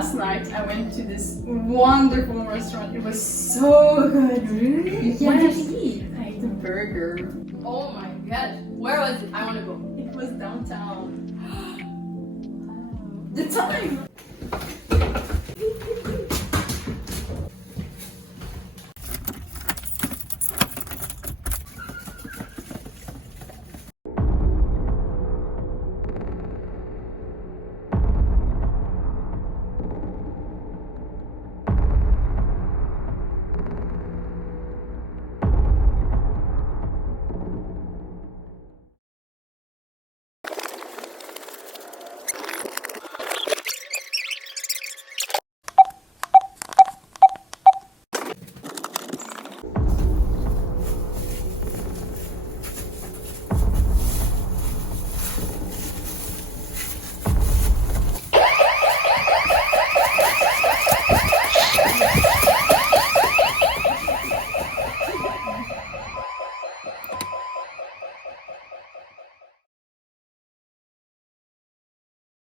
last night I went to this wonderful restaurant. It was so good. Really? Yes. What did you eat? I ate a burger. Oh my god. Where was it? I want to go. It was downtown. The time.